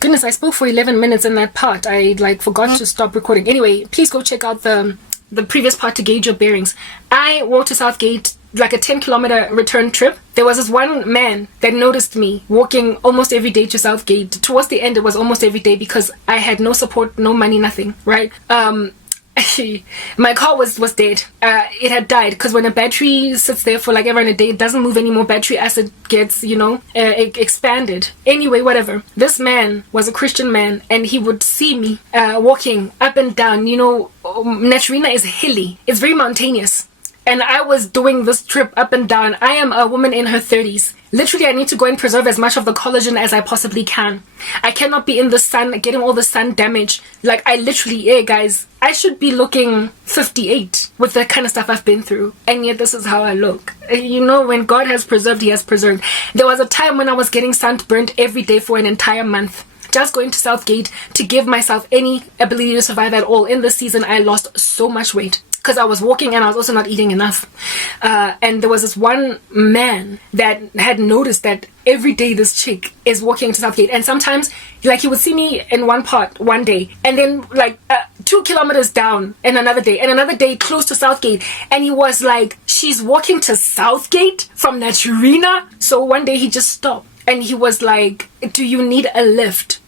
Goodness, I spoke for 11 minutes in that part. I forgot to stop recording. Anyway, please go check out the previous part to gauge your bearings. I walked to Southgate, like a 10-kilometer return trip. There was this one man that noticed me walking almost every day to Southgate. Towards the end, it was almost every day because I had no support, no money, nothing, right? My car was dead. It had died because when a battery sits there for like around a day, it doesn't move anymore. Battery acid gets, expanded. Anyway, whatever. This man was a Christian man, and he would see me walking up and down. Naturina is hilly. It's very mountainous. And I was doing this trip up and down. I am a woman in her 30s. Literally, I need to go and preserve as much of the collagen as I possibly can. I cannot be in the sun, getting all the sun damage. Like, I literally, guys, I should be looking 58 with the kind of stuff I've been through. And yet, this is how I look. When God has preserved, He has preserved. There was a time when I was getting sunburned every day for an entire month. Just going to Southgate to give myself any ability to survive at all. In this season, I lost so much weight because I was walking and I was also not eating enough. And there was this one man that had noticed that every day this chick is walking to Southgate. And sometimes, he would see me in one part one day, and then 2 kilometers down in another day, and another day close to Southgate. And he was like, she's walking to Southgate from Naturina? So one day he just stopped. And he was like, do you need a lift?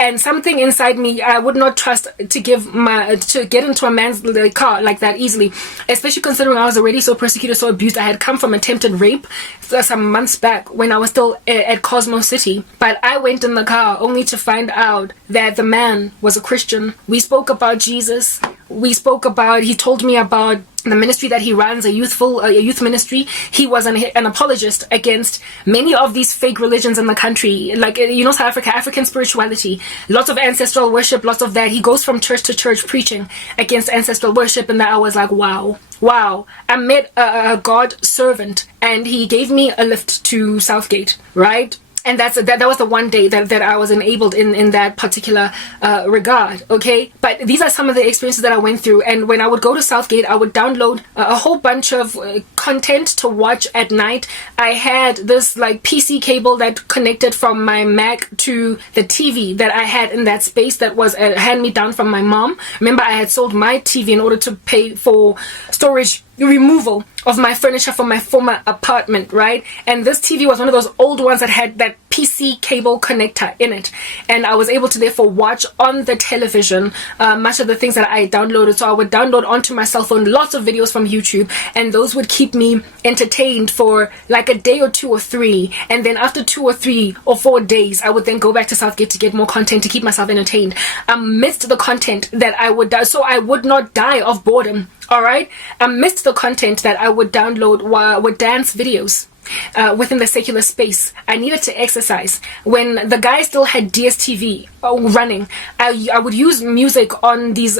And something inside me, I would not trust to get into a man's car like that easily, especially considering I was already so persecuted, so abused. I had come from attempted rape some months back when I was still at Cosmo City. But I went in the car only to find out that the man was a Christian. We spoke about Jesus. He told me about the ministry that he runs, a youth ministry. He was an apologist against many of these fake religions in the country, South Africa, African spirituality, lots of ancestral worship, lots of that. He goes from church to church preaching against ancestral worship, and I was like, wow. I met a God servant, and he gave me a lift to Southgate, right? And that was the one day that I was enabled in that particular regard, okay? But these are some of the experiences that I went through. And when I would go to Southgate, I would download a whole bunch of content to watch at night. I had this PC cable that connected from my Mac to the TV that I had in that space that was a hand-me-down from my mom. Remember, I had sold my TV in order to pay for storage removal of my furniture from my former apartment, right? And this TV was one of those old ones that had that PC cable connector in it, and I was able to therefore watch on the television much of the things that I downloaded. So I would download onto my cell phone lots of videos from YouTube, and those would keep me entertained for a day or 2 or 3, and then after 2 or 3 or 4 days I would then go back to Southgate to get more content to keep myself entertained amidst the content that I would so I would not die of boredom. Alright, amidst the content that I would download were dance videos within the secular space. I needed to exercise. When the guy still had DSTV running, I would use music on these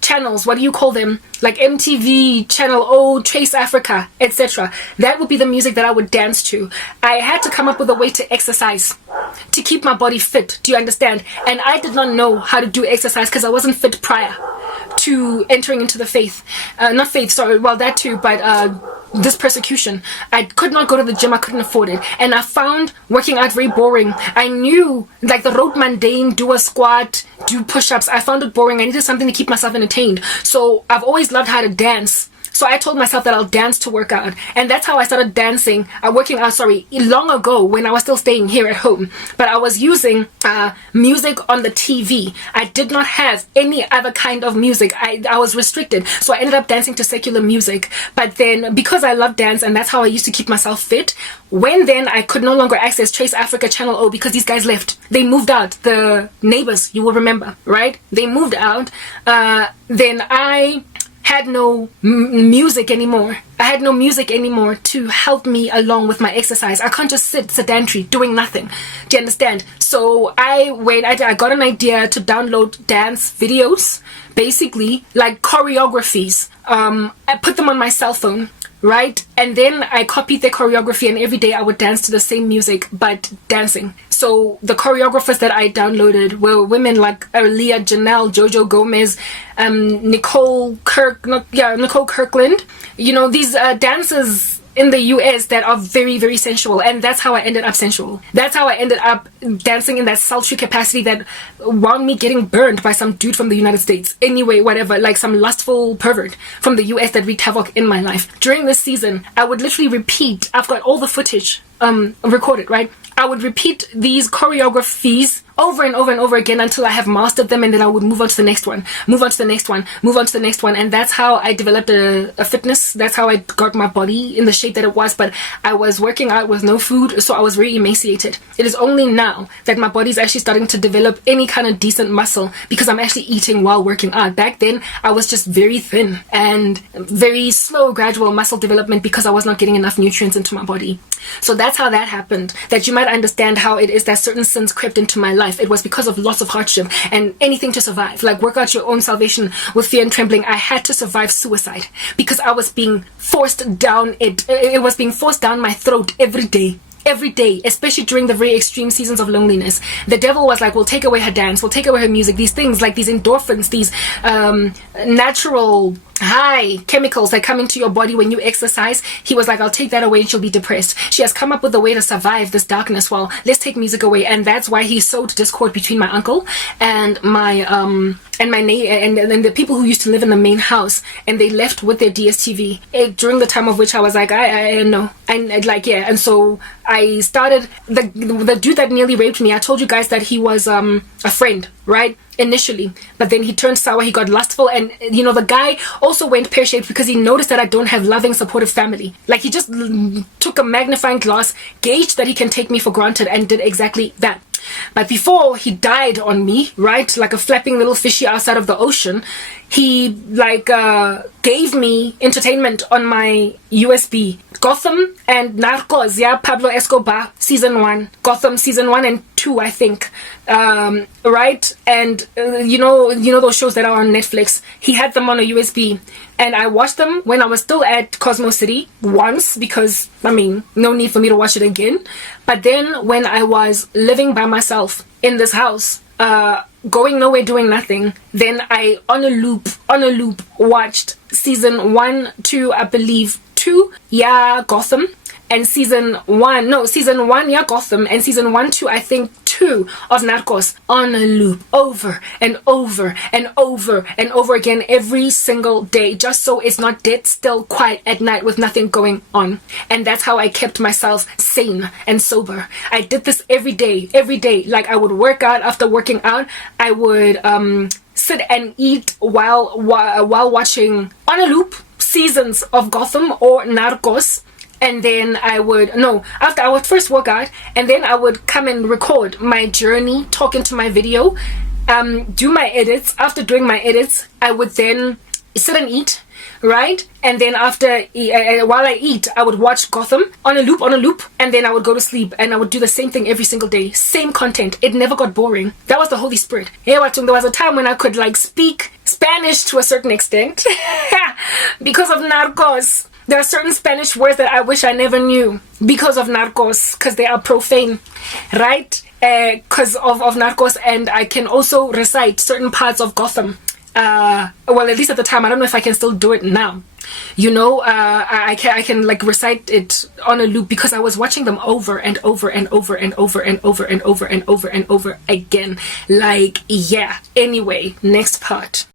channels, what do you call them? Like MTV, Channel O, Trace Africa, etc. That would be the music that I would dance to. I had to come up with a way to exercise, to keep my body fit. Do you understand? And I did not know how to do exercise because I wasn't fit prior to entering into the faith. Not faith, sorry, well that too, but this persecution. I could not go to the gym, I couldn't afford it. And I found working out very boring. I knew, the rote mundane, do a squat, do push-ups, I found it boring. I needed something to keep myself entertained. So I've always loved how to dance. So I told myself that I'll dance to work out. And that's how I started dancing, working out, long ago when I was still staying here at home. But I was using music on the TV. I did not have any other kind of music. I was restricted. So I ended up dancing to secular music. But then because I love dance and that's how I used to keep myself fit, when then I could no longer access Trace Africa Channel O because these guys left. They moved out. The neighbors, you will remember, right? They moved out. Then I had no music anymore. I had no music anymore to help me along with my exercise. I can't just sit sedentary doing nothing. Do you understand? So I got an idea to download dance videos, basically like choreographies. I put them on my cell phone, right? And then I copied their choreography, and every day I would dance to the same music but dancing. So the choreographers that I downloaded were women like Leah Janelle, Jojo Gomez, Nicole Kirkland. These dancers in the US that are very, very sensual, and that's how I ended up sensual. That's how I ended up dancing in that sultry capacity that wound me getting burned by some dude from the United States. Anyway, whatever, like some lustful pervert from the US that wreaked havoc in my life. During this season, I would literally repeat, I've got all the footage recorded, right? I would repeat these choreographies over and over and over again until I have mastered them, and then I would move on to the next one, move on to the next one, move on to the next one. And that's how I developed a fitness. That's how I got my body in the shape that it was. But I was working out with no food, so I was very emaciated. It is only now that my body's actually starting to develop any kind of decent muscle because I'm actually eating while working out. Back then, I was just very thin and very slow, gradual muscle development because I was not getting enough nutrients into my body. So that's how that happened. That you might understand how it is that certain sins crept into my life. It was because of lots of hardship and anything to survive. Like work out your own salvation with fear and trembling. I had to survive suicide because I was being forced down it was being forced down my throat every day, especially during the very extreme seasons of loneliness. The devil was like, we'll take away her dance, we'll take away her music, these things like these endorphins, these natural high chemicals that come into your body when you exercise. He was like, I'll take that away and she'll be depressed. She has come up with a way to survive this darkness. Well, let's take music away. And that's why he sowed discord between my uncle and my and the people who used to live in the main house, and they left with their DSTV during the time of which I was like, I know, and like, yeah. And so I started the dude that nearly raped me. I told you guys that he was a friend, right? Initially, but then he turned sour, he got lustful, and you know, the guy also went pear-shaped because he noticed that I don't have loving, supportive family. Like, he just took a magnifying glass, gauged that he can take me for granted, and did exactly that. But before he died on me, right, like a flapping little fishy outside of the ocean, he like gave me entertainment on my USB. Gotham and Narcos, yeah, Pablo Escobar season 1, Gotham season 1 and 2, I think, right? And you know those shows that are on Netflix. He had them on a USB, and I watched them when I was still at Cosmo City once, because I mean, no need for me to watch it again. But then when I was living by myself in this house, going nowhere, doing nothing, then I on a loop watched season 1, 2, I believe 2, yeah, Gotham, and season 1, yeah, Gotham, and season 1, 2, I think 2 of Narcos on a loop, over and over and over and over again every single day, just so it's not dead still, quiet at night with nothing going on. And that's how I kept myself sane and sober. I did this every day. Like, I would work out. After working out, I would sit and eat while watching on a loop seasons of Gotham or Narcos. And then after I would first work out, and then I would come and record my journey, talk into my video, do my edits. After doing my edits, I would then sit and eat, right? And then while I eat, I would watch Gotham on a loop, and then I would go to sleep, and I would do the same thing every single day, same content. It never got boring. That was the Holy Spirit. There was a time when I could like speak Spanish to a certain extent because of Narcos. There are certain Spanish words that I wish I never knew because of Narcos, because they are profane, right? Because of Narcos. And I can also recite certain parts of Gotham. Well, at least at the time. I don't know if I can still do it now. You know, I can like recite it on a loop because I was watching them over and over and over and over and over and over and over and over again. Like, yeah. Anyway, next part.